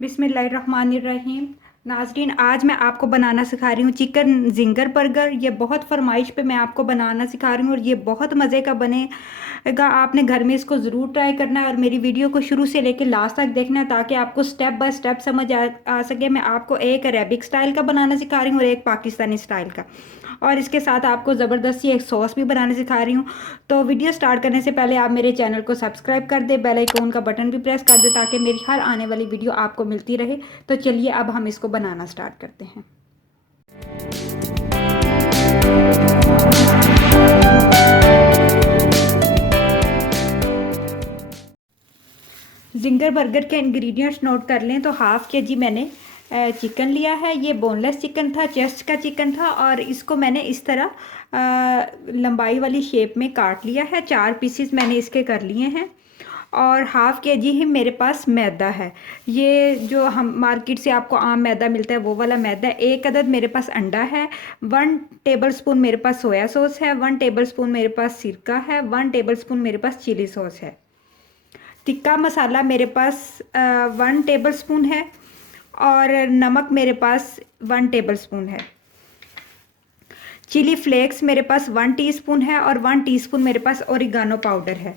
बिस्मिल्लाहिर्रहमानिर्रहीम। नाज़रीन, आज मैं आपको बनाना सिखा रही हूँ चिकन जिंगर बर्गर। ये बहुत फरमाइश पे मैं आपको बनाना सिखा रही हूँ और ये बहुत मज़े का बनेगा। आपने घर में इसको ज़रूर ट्राई करना है और मेरी वीडियो को शुरू से लेकर लास्ट तक देखना है ताकि आपको स्टेप बाय स्टेप समझ आ सके। मैं आपको एक अरेबिक स्टाइल का बनाना सिखा रही हूँ और एक पाकिस्तानी स्टाइल का, और इसके साथ आपको ज़बरदस्ती एक सॉस भी बनाने सिखा रही हूँ। तो वीडियो स्टार्ट करने से पहले आप मेरे चैनल को सब्सक्राइब कर दे, बेल आइकन का बटन भी प्रेस कर दे ताकि मेरी हर आने वाली वीडियो आपको मिलती रहे। तो चलिए अब हम इसको बनाना स्टार्ट करते हैं। जिंगर बर्गर के इंग्रेडिएंट्स नोट कर लें। तो हाफ़ के जी मैंने चिकन लिया है। ये बोनलेस चिकन था, चेस्ट का चिकन था, और इसको मैंने इस तरह लंबाई वाली शेप में काट लिया है। 4 पीसीस मैंने इसके कर लिए हैं। और हाफ़ के जी ही मेरे पास मैदा है। ये जो हम मार्केट से आपको आम मैदा मिलता है वो वाला मैदा है। 1 अदद मेरे पास अंडा है। 1 टेबलस्पून मेरे पास सोया सॉस है। 1 टेबलस्पून मेरे पास सिरका है। 1 टेबलस्पून मेरे पास चिली सॉस है। टिक्का मसाला मेरे पास 1 टेबलस्पून है। और नमक मेरे पास 1 टेबलस्पून है। चिली फ्लेक्स मेरे पास 1 टीस्पून है और 1 टीस्पून मेरे पास ओरिगानो पाउडर है।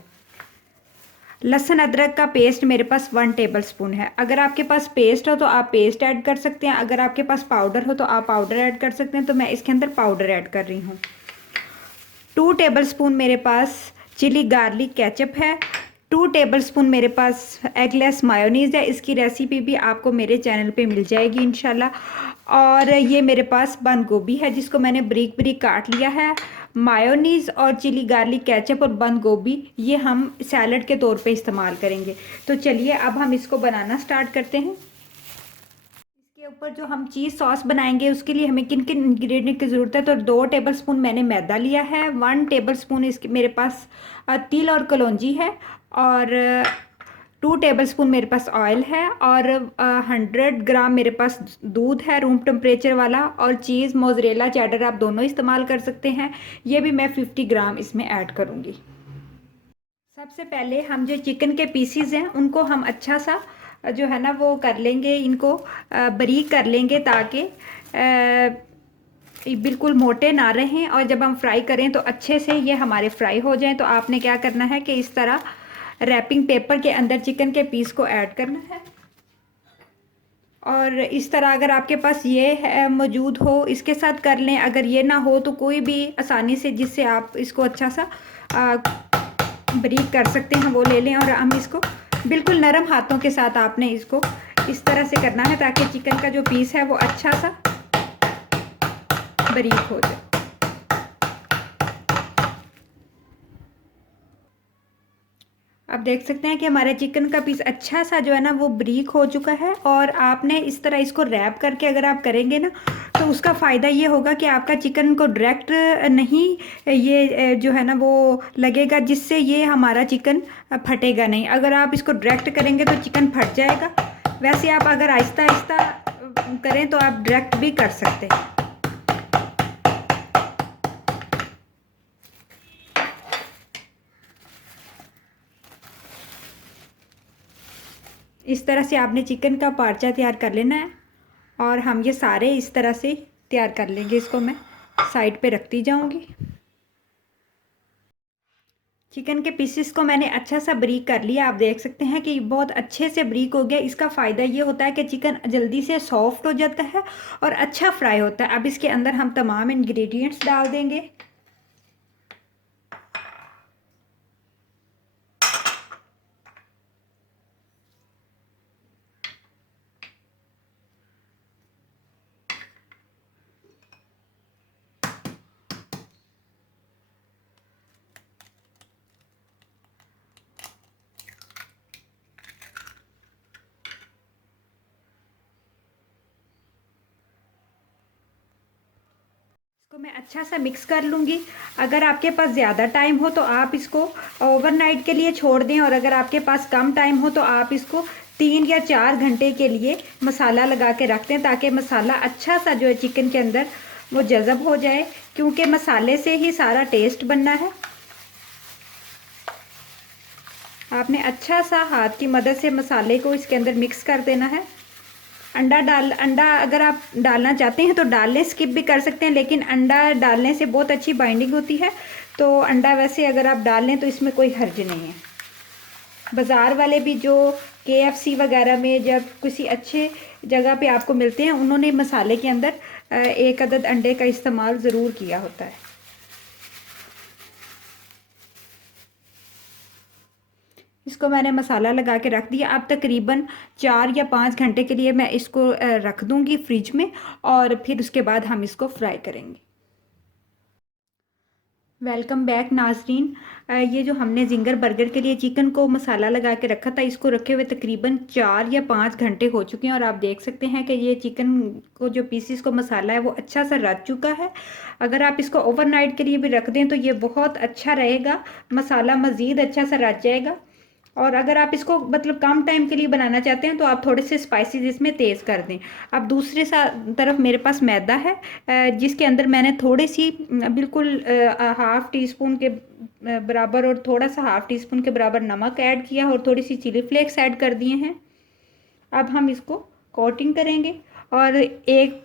लहसुन अदरक का पेस्ट मेरे पास 1 टेबलस्पून है। अगर आपके पास पेस्ट हो तो आप पेस्ट ऐड कर सकते हैं, अगर आपके पास पाउडर हो तो आप पाउडर ऐड कर सकते हैं। तो मैं इसके अंदर पाउडर ऐड कर रही हूँ। 2 टेबलस्पून मेरे पास चिली गार्लिक केचप है। 2 टेबलस्पून मेरे पास एगलेस मायोनीज़ है। इसकी रेसिपी भी आपको मेरे चैनल पे मिल जाएगी इंशाल्लाह। और ये मेरे पास बंद गोभी है जिसको मैंने ब्रीक ब्रीक काट लिया है। मायोनीज़ और चिली गार्लिक केचप और बंद गोभी ये हम सैलड के तौर पे इस्तेमाल करेंगे। तो चलिए अब हम इसको बनाना स्टार्ट करते हैं। इसके ऊपर जो हम चीज़ सॉस बनाएंगे उसके लिए हमें किन किन इंग्रेडिएंट की ज़रूरत है। तो 2 टेबलस्पून मैंने मैदा लिया है। 1 टेबलस्पून इसके मेरे पास तिल और कलौंजी है। और 2 टेबलस्पून मेरे पास ऑयल है। और 100 ग्राम मेरे पास दूध है रूम टेम्परेचर वाला। और चीज़ मोज़रेला चेडर आप दोनों इस्तेमाल कर सकते हैं। ये भी मैं 50 ग्राम इसमें ऐड करूँगी। सबसे पहले हम जो चिकन के पीसीज हैं उनको हम अच्छा सा जो है ना वो कर लेंगे, इनको बारीक कर लेंगे ताकि बिल्कुल मोटे ना रहें। और जब हम फ्राई करें तो अच्छे से ये हमारे फ्राई हो जाएं। तो आपने क्या करना है कि इस तरह रैपिंग पेपर के अंदर चिकन के पीस को ऐड करना है। और इस तरह अगर आपके पास ये है मौजूद हो इसके साथ कर लें। अगर ये ना हो तो कोई भी आसानी से जिससे आप इसको अच्छा सा बारीक कर सकते हैं वो ले लें। और हम इसको बिल्कुल नरम हाथों के साथ आपने इसको इस तरह से करना है ताकि चिकन का जो पीस है वो अच्छा सा बारीक हो जाए। आप देख सकते हैं कि हमारे चिकन का पीस अच्छा सा जो है ना वो बारीक हो चुका है। और आपने इस तरह इसको रैप करके अगर आप करेंगे ना तो उसका फ़ायदा ये होगा कि आपका चिकन को डायरेक्ट नहीं ये जो है ना वो लगेगा, जिससे ये हमारा चिकन फटेगा नहीं। अगर आप इसको डायरेक्ट करेंगे तो चिकन फट जाएगा। वैसे आप अगर आहिस्ता आहिस्ता करें तो आप डायरेक्ट भी कर सकते हैं। इस तरह से आपने चिकन का पार्चा तैयार कर लेना है। और हम ये सारे इस तरह से तैयार कर लेंगे। इसको मैं साइड पे रखती जाऊंगी। चिकन के पीसेस को मैंने अच्छा सा ब्रीक कर लिया। आप देख सकते हैं कि बहुत अच्छे से ब्रीक हो गया। इसका फ़ायदा ये होता है कि चिकन जल्दी से सॉफ्ट हो जाता है और अच्छा फ्राई होता है। अब इसके अंदर हम तमाम इंग्रेडिएंट्स डाल देंगे। इसको मैं अच्छा सा मिक्स कर लूँगी। अगर आपके पास ज़्यादा टाइम हो तो आप इसको ओवरनाइट के लिए छोड़ दें। और अगर आपके पास कम टाइम हो तो आप इसको 3 या 4 घंटे के लिए मसाला लगा के रख दें ताकि मसाला अच्छा सा जो है चिकन के अंदर वो जज़ब हो जाए, क्योंकि मसाले से ही सारा टेस्ट बनना है। आपने अच्छा सा हाथ की मदद से मसाले को इसके अंदर मिक्स कर देना है। अंडा अगर आप डालना चाहते हैं तो डाल लें, स्किप भी कर सकते हैं, लेकिन अंडा डालने से बहुत अच्छी बाइंडिंग होती है। तो अंडा वैसे अगर आप डाल लें तो इसमें कोई हर्ज नहीं है। बाज़ार वाले भी जो KFC वगैरह में जब किसी अच्छे जगह पे आपको मिलते हैं, उन्होंने मसाले के अंदर एक अदद अंडे का इस्तेमाल ज़रूर किया होता है। इसको मैंने मसाला लगा के रख दिया। अब तकरीबन 4 या 5 घंटे के लिए मैं इसको रख दूँगी फ्रिज में, और फिर उसके बाद हम इसको फ्राई करेंगे। वेलकम बैक नाजरीन। ये जो हमने जिंगर बर्गर के लिए चिकन को मसाला लगा के रखा था, इसको रखे हुए तकरीबन 4 या 5 घंटे हो चुके हैं, और आप देख सकते हैं कि ये चिकन को जो पीसीस को मसाला है वो अच्छा सा रच चुका है। अगर आप इसको ओवरनाइट के लिए भी रख दें तो ये बहुत अच्छा रहेगा, मसाला मज़ीद अच्छा सा रच जाएगा। और अगर आप इसको मतलब कम टाइम के लिए बनाना चाहते हैं तो आप थोड़े से स्पाइसेस इसमें तेज़ कर दें। अब दूसरी तरफ मेरे पास मैदा है, जिसके अंदर मैंने थोड़ी सी बिल्कुल हाफ़ टी स्पून के बराबर और थोड़ा सा हाफ़ टी स्पून के बराबर नमक ऐड किया और थोड़ी सी चिली फ्लेक्स ऐड कर दिए हैं। अब हम इसको कोटिंग करेंगे, और एक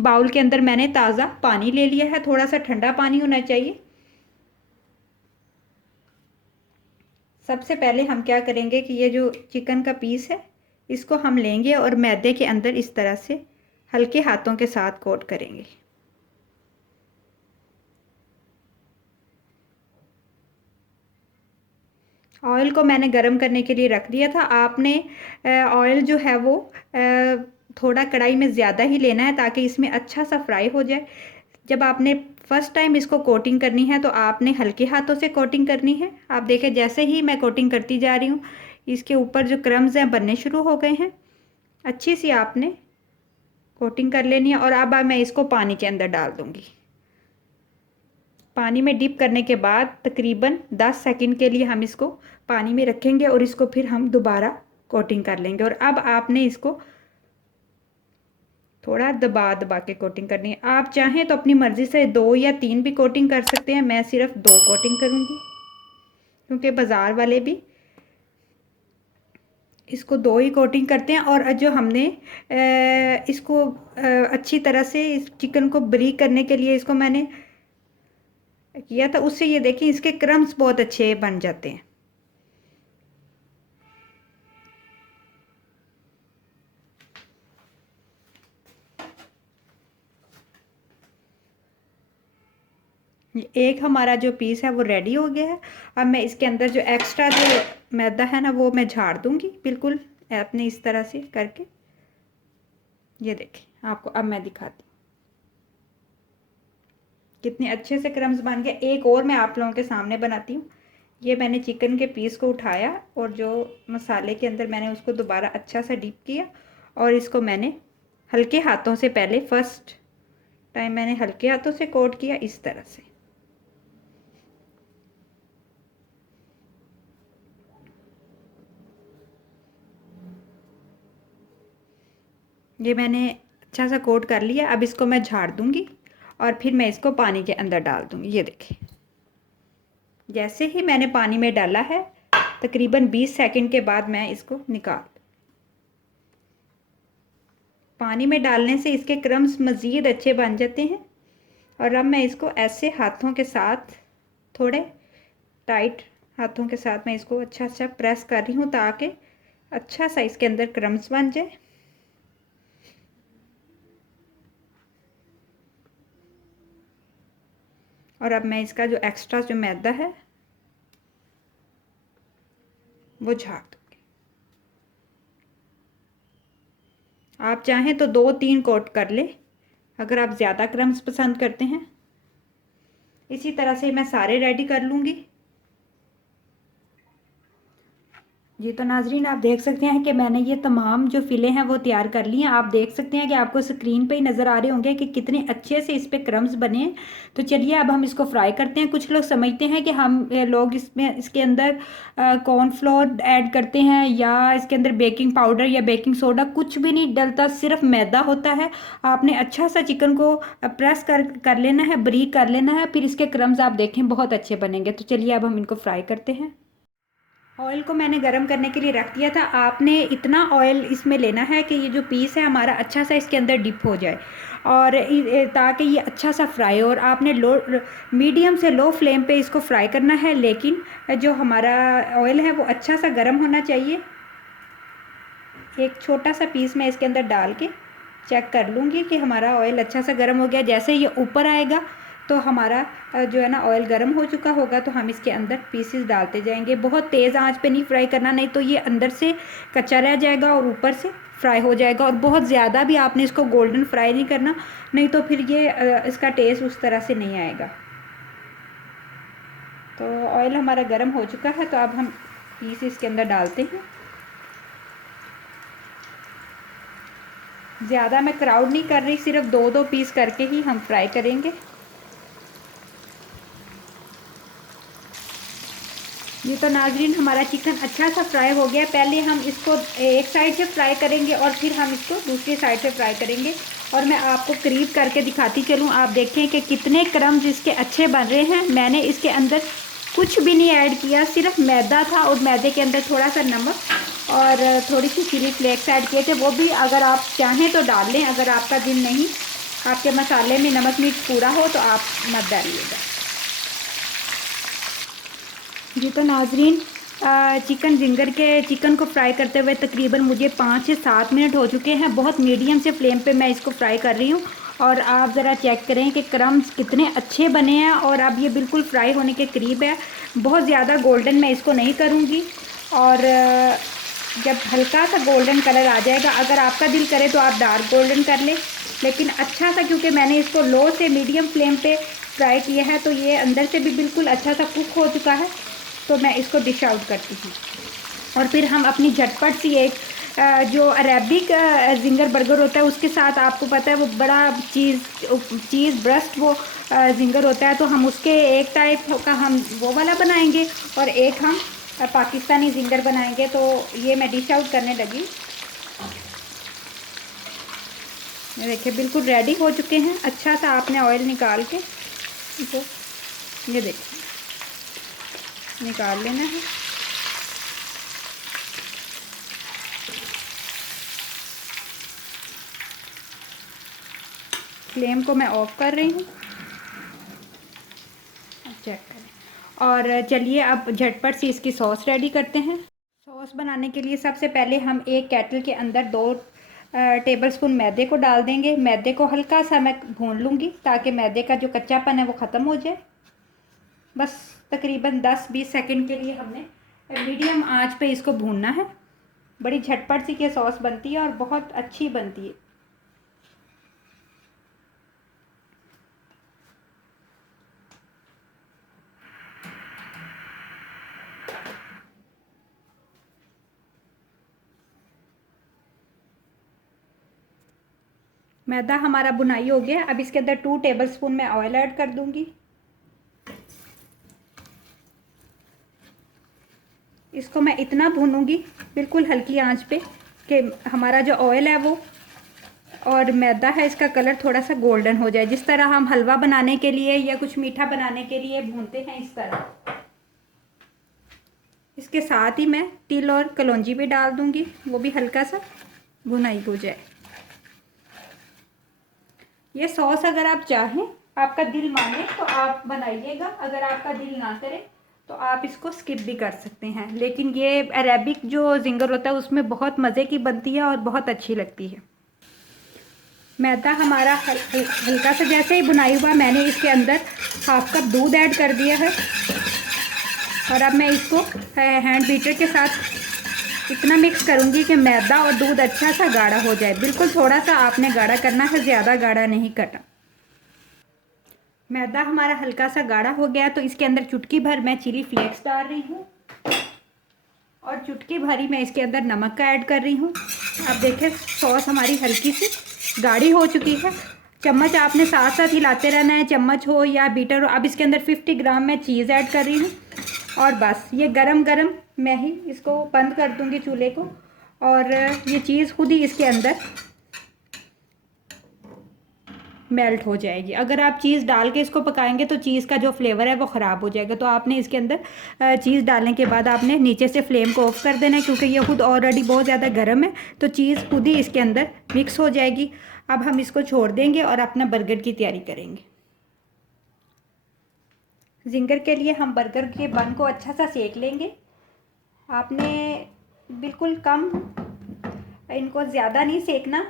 बाउल के अंदर मैंने ताज़ा पानी ले लिया है, थोड़ा सा ठंडा पानी होना चाहिए। सबसे पहले हम क्या करेंगे कि ये जो चिकन का पीस है इसको हम लेंगे और मैदे के अंदर इस तरह से हल्के हाथों के साथ कोट करेंगे। ऑयल को मैंने गरम करने के लिए रख दिया था। आपने ऑयल जो है वो थोड़ा कढ़ाई में ज़्यादा ही लेना है ताकि इसमें अच्छा सा फ्राई हो जाए। जब आपने फर्स्ट टाइम इसको कोटिंग करनी है तो आपने हल्के हाथों से कोटिंग करनी है। आप देखें जैसे ही मैं कोटिंग करती जा रही हूँ, इसके ऊपर जो क्रम्स हैं बनने शुरू हो गए हैं। अच्छी सी आपने कोटिंग कर लेनी है। और अब मैं इसको पानी के अंदर डाल दूँगी। पानी में डिप करने के बाद तकरीबन 10 सेकंड के लिए हम इसको पानी में रखेंगे और इसको फिर हम दोबारा कोटिंग कर लेंगे। और अब आपने इसको थोड़ा दबा दबा के कोटिंग करनी है। आप चाहें तो अपनी मर्ज़ी से 2 या 3 भी कोटिंग कर सकते हैं। मैं सिर्फ 2 कोटिंग करूँगी, क्योंकि बाज़ार वाले भी इसको 2 ही कोटिंग करते हैं। और जो हमने इसको अच्छी तरह से इस चिकन को ब्रीक करने के लिए इसको मैंने किया था, उससे ये देखिए इसके क्रम्स बहुत अच्छे बन जाते हैं। एक हमारा जो पीस है वो रेडी हो गया है। अब मैं इसके अंदर जो एक्स्ट्रा जो मैदा है ना वो मैं झाड़ दूंगी बिल्कुल आपने इस तरह से करके। ये देखें आपको अब मैं दिखाती हूँ कितने अच्छे से क्रम्स बन गए। एक और मैं आप लोगों के सामने बनाती हूँ। ये मैंने चिकन के पीस को उठाया और जो मसाले के अंदर मैंने उसको दोबारा अच्छा सा डीप किया, और इसको मैंने हल्के हाथों से पहले फर्स्ट टाइम मैंने हल्के हाथों से कोट किया इस तरह से। ये मैंने अच्छा सा कोट कर लिया। अब इसको मैं झाड़ दूंगी और फिर मैं इसको पानी के अंदर डाल दूंगी। ये देखें जैसे ही मैंने पानी में डाला है तकरीबन 20 सेकंड के बाद मैं इसको निकाल। पानी में डालने से इसके क्रम्स मज़ीद अच्छे बन जाते हैं। और अब मैं इसको ऐसे हाथों के साथ थोड़े टाइट हाथों के साथ मैं इसको अच्छा अच्छा प्रेस कर रही हूँ ताकि अच्छा सा इसके अंदर क्रम्स बन जाए। और अब मैं इसका जो एक्स्ट्रा जो मैदा है वो झाड़ दूँगी। आप चाहें तो 2-3 कोट कर ले अगर आप ज़्यादा क्रम्स पसंद करते हैं। इसी तरह से मैं सारे रेडी कर लूँगी। जी तो नाजरीन आप देख सकते हैं कि मैंने ये तमाम जो फ़िले हैं वो तैयार कर लिए हैं। आप देख सकते हैं कि आपको स्क्रीन पे ही नज़र आ रहे होंगे कि कितने अच्छे से इस पे क्रम्स बने हैं। तो चलिए अब हम इसको फ्राई करते हैं। कुछ लोग समझते हैं कि हम लोग इसमें इसके अंदर कॉर्नफ्लोर ऐड करते हैं या इसके अंदर बेकिंग पाउडर या बेकिंग सोडा, कुछ भी नहीं डलता, सिर्फ मैदा होता है। आपने अच्छा सा चिकन को प्रेस कर लेना है, ब्रीक कर लेना है, फिर इसके क्रम्स आप देखें बहुत अच्छे बनेंगे। तो चलिए अब हम इनको फ्राई करते हैं। ऑयल को मैंने गरम करने के लिए रख दिया था। आपने इतना ऑयल इसमें लेना है कि ये जो पीस है हमारा अच्छा सा इसके अंदर डिप हो जाए, और ताकि ये अच्छा सा फ्राई हो। और आपने मीडियम से लो फ्लेम पे इसको फ्राई करना है, लेकिन जो हमारा ऑयल है वो अच्छा सा गर्म होना चाहिए। एक छोटा सा पीस मैं इसके अंदर डाल के चेक कर लूँगी कि हमारा ऑयल अच्छा सा गर्म हो गया। जैसे ये ऊपर आएगा तो हमारा जो है ना ऑयल गर्म हो चुका होगा, तो हम इसके अंदर पीसेस डालते जाएंगे। बहुत तेज़ आंच पे नहीं फ्राई करना, नहीं तो ये अंदर से कच्चा रह जाएगा और ऊपर से फ्राई हो जाएगा। और बहुत ज़्यादा भी आपने इसको गोल्डन फ्राई नहीं करना, नहीं तो फिर ये इसका टेस्ट उस तरह से नहीं आएगा। तो ऑयल हमारा गर्म हो चुका है, तो अब हम पीस इसके अंदर डालते हैं। ज़्यादा मैं क्राउड नहीं कर रही, सिर्फ 2-2 पीस करके ही हम फ्राई करेंगे। ये तो नाजरीन हमारा चिकन अच्छा सा फ्राई हो गया। पहले हम इसको एक साइड से फ्राई करेंगे और फिर हम इसको दूसरी साइड से फ्राई करेंगे। और मैं आपको करीब करके दिखाती चलूँ, आप देखें कि कितने क्रम्स इसके अच्छे बन रहे हैं। मैंने इसके अंदर कुछ भी नहीं ऐड किया, सिर्फ मैदा था और मैदे के अंदर थोड़ा सा नमक और थोड़ी सी चिली फ्लेक्स ऐड किए थे। वो भी अगर आप चाहें तो डाल लें, अगर आपका दिल नहीं, आपके मसाले में नमक मिर्च पूरा हो तो आप मत डालिएगा। जी तो नाजरीन, चिकन को फ्राई करते हुए तकरीबन मुझे 5 से 7 मिनट हो चुके हैं। बहुत मीडियम से फ्लेम पे मैं इसको फ्राई कर रही हूँ। और आप ज़रा चेक करें कि क्रम्स कितने अच्छे बने हैं, और अब ये बिल्कुल फ्राई होने के करीब है। बहुत ज़्यादा गोल्डन मैं इसको नहीं करूँगी, और जब हल्का सा गोल्डन कलर आ जाएगा, अगर आपका दिल करे तो आप डार्क गोल्डन कर लें, लेकिन अच्छा सा, क्योंकि मैंने इसको लो से मीडियम फ्लेम पे फ्राई किया है तो ये अंदर से भी बिल्कुल अच्छा सा कुक हो चुका है। तो मैं इसको डिश आउट करती हूँ। और फिर हम अपनी झटपट सी एक जो अरेबिक जिंगर बर्गर होता है उसके साथ, आपको पता है वो बड़ा चीज़ ब्रस्ट वो जिंगर होता है, तो हम उसके एक टाइप का हम वो वाला बनाएंगे और एक हम पाकिस्तानी जिंगर बनाएंगे। तो ये मैं डिश आउट करने लगी। ये देखिए बिल्कुल रेडी हो चुके हैं। अच्छा सा आपने ऑयल निकाल के इसको, ये देखिए, निकाल लेना है। फ्लेम को मैं ऑफ कर रही हूँ, चेक करें। और चलिए अब झटपट से इसकी सॉस रेडी करते हैं। सॉस बनाने के लिए सबसे पहले हम एक केटल के अंदर 2 टेबलस्पून मैदे को डाल देंगे। मैदे को हल्का सा मैं भून लूँगी ताकि मैदे का जो कच्चापन है वो ख़त्म हो जाए। बस तकरीबन 10-20 सेकंड के लिए हमने मीडियम आंच पे इसको भूनना है। बड़ी झटपट सी ये सॉस बनती है और बहुत अच्छी बनती है। मैदा हमारा बुनाई हो गया। अब इसके अंदर 2 टेबलस्पून मैं ऑयल ऐड कर दूंगी। इसको मैं इतना भूनूंगी बिल्कुल हल्की आंच पे कि हमारा जो ऑयल है वो और मैदा है इसका कलर थोड़ा सा गोल्डन हो जाए। जिस तरह हम हलवा बनाने के लिए या कुछ मीठा बनाने के लिए भूनते हैं, इस तरह। इसके साथ ही मैं तिल और कलौंजी भी डाल दूंगी, वो भी हल्का सा भुनाई हो जाए। ये सॉस अगर आप चाहें, आपका दिल माने तो आप बनाइएगा, अगर आपका दिल ना करे तो आप इसको स्किप भी कर सकते हैं। लेकिन ये अरेबिक जो जिंगर होता है उसमें बहुत मज़े की बनती है और बहुत अच्छी लगती है। मैदा हमारा हल्का सा जैसे ही बुनाई हुआ, मैंने इसके अंदर 1/2 कप दूध ऐड कर दिया है। और अब मैं इसको हैंड बीटर के साथ इतना मिक्स करूँगी कि मैदा और दूध अच्छा सा गाढ़ा हो जाए। बिल्कुल थोड़ा सा आपने गाढ़ा करना है, ज़्यादा गाढ़ा नहीं करना। मैदा हमारा हल्का सा गाढ़ा हो गया तो इसके अंदर चुटकी भर मैं चिली फ्लेक्स डाल रही हूँ और चुटकी भरी मैं इसके अंदर नमक का ऐड कर रही हूँ। अब देखें सॉस हमारी हल्की सी गाढ़ी हो चुकी है। चम्मच आपने साथ साथ हिलाते रहना है, चम्मच हो या बीटर हो। अब इसके अंदर 50 ग्राम मैं चीज़ ऐड कर रही हूँ और बस ये गरम गरम मैं ही इसको बंद कर दूँगी चूल्हे को, और ये चीज़ खुद ही इसके अंदर मेल्ट हो जाएगी। अगर आप चीज़ डाल के इसको पकाएंगे तो चीज़ का जो फ्लेवर है वो ख़राब हो जाएगा। तो आपने इसके अंदर चीज़ डालने के बाद आपने नीचे से फ्लेम को ऑफ कर देना है, क्योंकि ये खुद ऑलरेडी बहुत ज़्यादा गर्म है, तो चीज़ खुद ही इसके अंदर मिक्स हो जाएगी। अब हम इसको छोड़ देंगे और अपना बर्गर की तैयारी करेंगे। जिंगर के लिए हम बर्गर के बन को अच्छा सा सेक लेंगे। आपने बिल्कुल कम, इनको ज़्यादा नहीं सेकना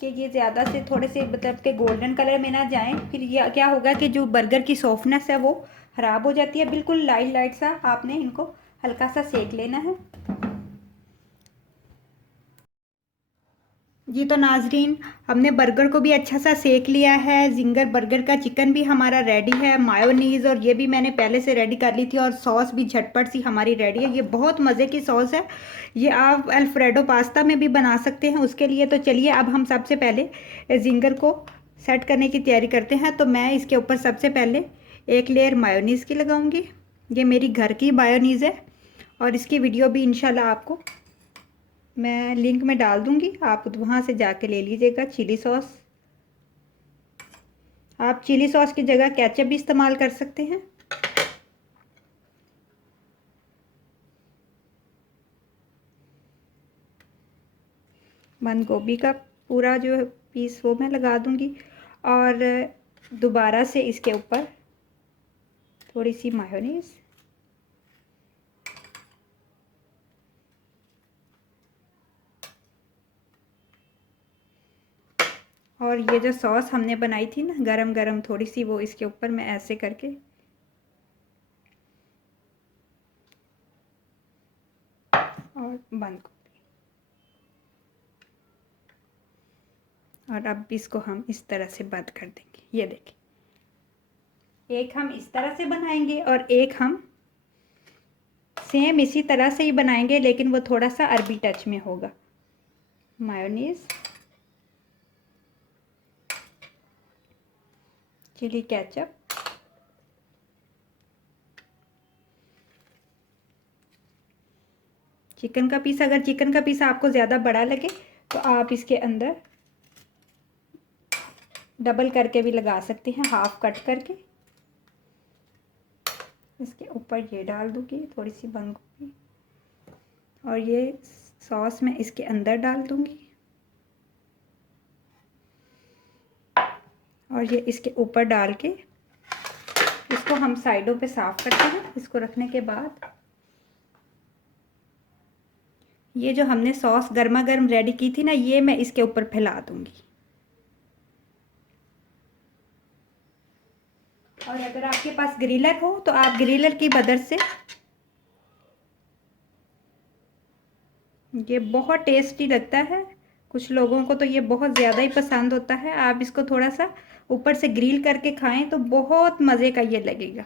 कि ये ज़्यादा से थोड़े से मतलब के गोल्डन कलर में ना जाएं, फिर ये क्या होगा कि जो बर्गर की सॉफ्टनेस है वो ख़राब हो जाती है। बिल्कुल लाइट लाइट सा आपने इनको हल्का सा सेक लेना है। जी तो नाजरीन, हमने बर्गर को भी अच्छा सा सेक लिया है। जिंगर बर्गर का चिकन भी हमारा रेडी है। मायोनीज़ और ये भी मैंने पहले से रेडी कर ली थी, और सॉस भी झटपट सी हमारी रेडी है। ये बहुत मज़े की सॉस है। ये आप अल्फ्रेडो पास्ता में भी बना सकते हैं उसके लिए। तो चलिए अब हम सबसे पहले जिंगर को सेट करने की तैयारी करते हैं। तो मैं इसके ऊपर सबसे पहले एक लेयर मायोनीज़ की लगाऊंगी। ये मेरी घर की मायोनीज़ है, और इसकी वीडियो भी इंशाल्लाह आपको मैं लिंक में डाल दूंगी, आप वहाँ से जाके ले लीजिएगा। चिली सॉस, आप चिली सॉस की जगह केचप भी इस्तेमाल कर सकते हैं। बंद गोभी का पूरा जो पीस वो मैं लगा दूंगी, और दोबारा से इसके ऊपर थोड़ी सी मायोनीज़, और ये जो सॉस हमने बनाई थी ना गरम गरम थोड़ी सी, वो इसके ऊपर मैं ऐसे करके और बंद गोभी, और अब इसको हम इस तरह से बंद कर देंगे। ये देखिए, एक हम इस तरह से बनाएंगे और एक हम सेम इसी तरह से ही बनाएंगे, लेकिन वो थोड़ा सा अरबी टच में होगा। मायोनीज़, चिली केचप, चिकन का पीस, अगर चिकन का पीस आपको ज़्यादा बड़ा लगे तो आप इसके अंदर डबल करके भी लगा सकते हैं, हाफ कट करके। इसके ऊपर ये डाल दूँगी थोड़ी सी बंद गोभी, और ये सॉस मैं इसके अंदर डाल दूँगी, और ये इसके ऊपर डाल के इसको हम साइडों पे साफ़ करते हैं। इसको रखने के बाद ये जो हमने सॉस गर्मा गर्म रेडी की थी ना, ये मैं इसके ऊपर फैला दूँगी। और अगर आपके पास ग्रिलर हो तो आप ग्रिलर की मदद से, ये बहुत टेस्टी लगता है। कुछ लोगों को तो ये बहुत ज़्यादा ही पसंद होता है। आप इसको थोड़ा सा ऊपर से ग्रिल करके खाएं तो बहुत मज़े का ये लगेगा।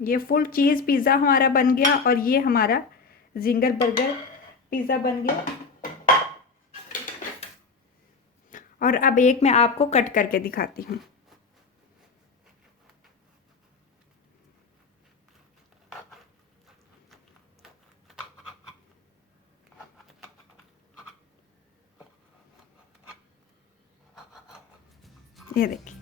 ये फुल चीज़ पिज़्ज़ा हमारा बन गया, और ये हमारा जिंगर बर्गर पिज़्ज़ा बन गया। और अब एक मैं आपको कट करके दिखाती हूँ। ये देखिए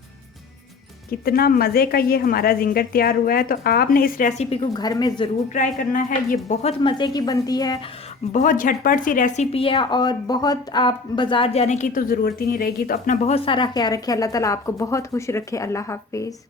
कितना मज़े का ये हमारा जिंगर तैयार हुआ है। तो आपने इस रेसिपी को घर में ज़रूर ट्राई करना है। ये बहुत मज़े की बनती है, बहुत झटपट सी रेसिपी है, और बहुत आप बाज़ार जाने की तो ज़रूरत ही नहीं रहेगी। तो अपना बहुत सारा ख्याल रखें। अल्लाह ताला आपको बहुत खुश रखे। अल्लाह हाफिज़।